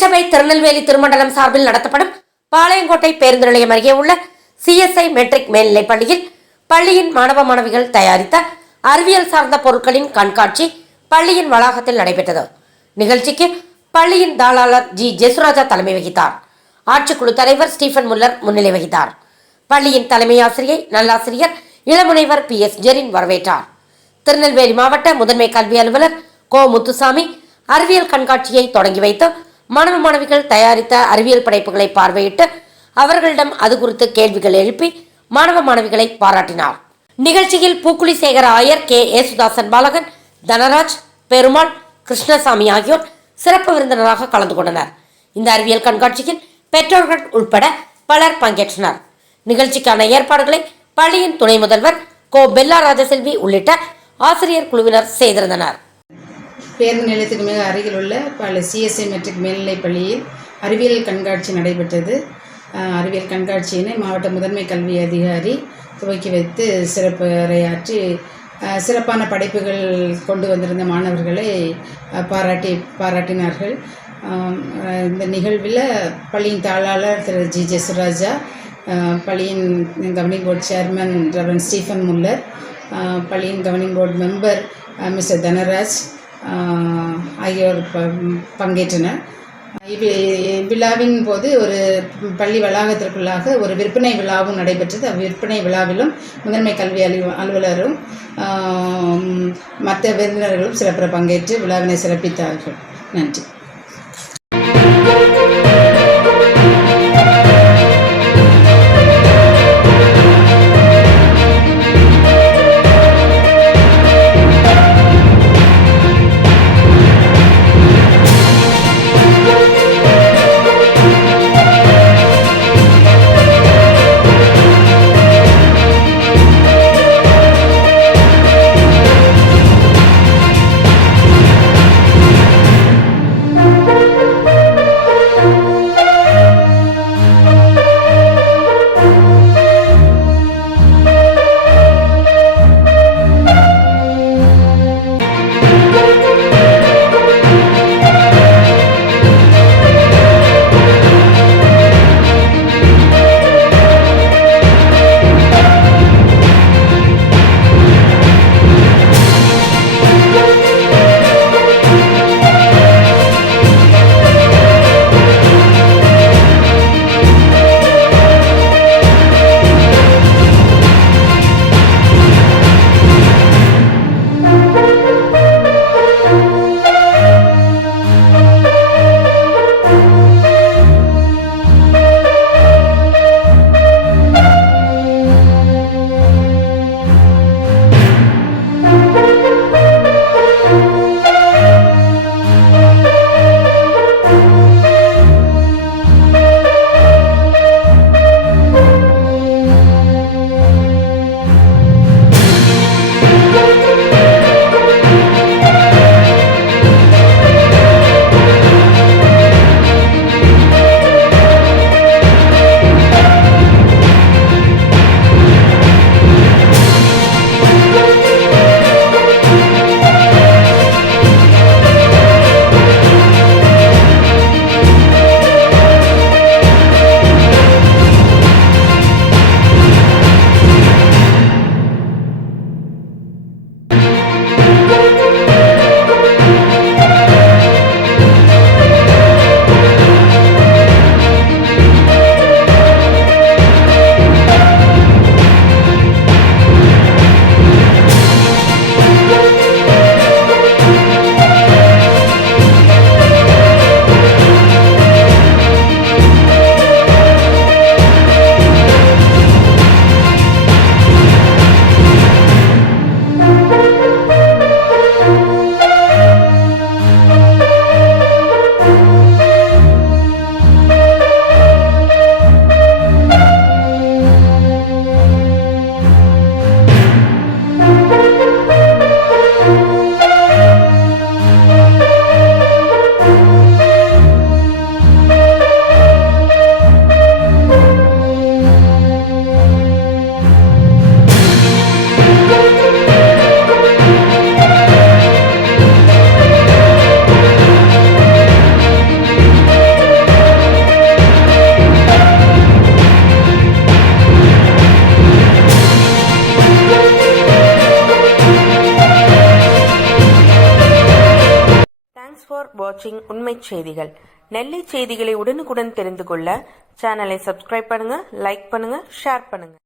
திருச்சபை திருநெல்வேலி திருமண்டலம் சார்பில் நடத்தப்படும் பாளையங்கோட்டை பேருந்து நிலையம் அருகே உள்ள CSI மெட்ரிக் மேல்நிலைப் பள்ளியில் பள்ளியின் மாணவ மாணவிகள் தயாரித்த அறிவியல் சார்ந்த பொருட்களின் கண்காட்சி பள்ளியின் வளாகத்தில் நடைபெற்றது. நிகழ்ச்சிக்கு பள்ளியின் தாளாளர் G. ஜெசுராஜா தலைமை வகித்தார். ஆட்சிக்குழு தலைவர் ஸ்டீபன் முல்லர் முன்னிலை வகித்தார். பள்ளியின் தலைமை ஆசிரியை நல்லாசிரியர் இளமுனைவர் PS ஜெரின் வரவேற்றார். திருநெல்வேலி மாவட்ட முதன்மை கல்வி அலுவலர் கோ. முத்துசாமி அறிவியல் கண்காட்சியை தொடங்கி வைத்து மாணவ மாணவிகள் தயாரித்த அறிவியல் படைப்புகளை பார்வையிட்டு அவர்களிடம் அது குறித்து கேள்விகள் எழுப்பி மாணவ மாணவிகளை பாராட்டினார். நிகழ்ச்சியில் பூக்குழி சேகர ஆயர் K. ஏசுதாசன் பாலகன், தனராஜ், பெருமாள், கிருஷ்ணசாமி ஆகியோர் சிறப்பு விருந்தினராக கலந்து கொண்டனர். இந்த அறிவியல் கண்காட்சியில் பெற்றோர்கள் உட்பட பலர் பங்கேற்றனர். நிகழ்ச்சிக்கான ஏற்பாடுகளை பள்ளியின் துணை முதல்வர் கோ. பெல்லா ராஜசெல்வி உள்ளிட்ட ஆசிரியர் குழுவினர் செய்திருந்தனர். பேருந்து நிலையத்துக்கு மிக அருகில் உள்ள CSI மெட்ரிக் மேல்நிலைப் பள்ளியில் அறிவியல் கண்காட்சி நடைபெற்றது. அறிவியல் கண்காட்சியினை மாவட்ட முதன்மை கல்வி அதிகாரி துவக்கி வைத்து சிறப்பு உரையாற்றி சிறப்பான படைப்புகள் கொண்டு வந்திருந்த மாணவர்களை பாராட்டினார்கள். இந்த நிகழ்வில் பள்ளியின் தாளாளர் திரு G. ஜெசுராஜா, பள்ளியின் governing board chairman reverend Stephen Muller, பள்ளியின் governing board member mister Dhanaraj ஆகியோர் பங்கேற்றனர். இவ்விழாவின் போது ஒரு பள்ளி வளாகத்திற்குள்ளாக ஒரு விற்பனை விழாவும் நடைபெற்றது. அவ்விற்பனை விழாவிலும் முதன்மை கல்வி அலுவலரும் மற்ற விருந்தினர்களும் சிறப்புற பங்கேற்று விழாவினை சிறப்பித்தார்கள். நன்றி. ஃபார் வாட்சிங் உண்மை செய்திகள். நெல்லை செய்திகளை உடனுக்குடன் தெரிந்து கொள்ள சேனலை சப்ஸ்கிரைப் பண்ணுங்க, லைக் பண்ணுங்க, ஷேர் பண்ணுங்க.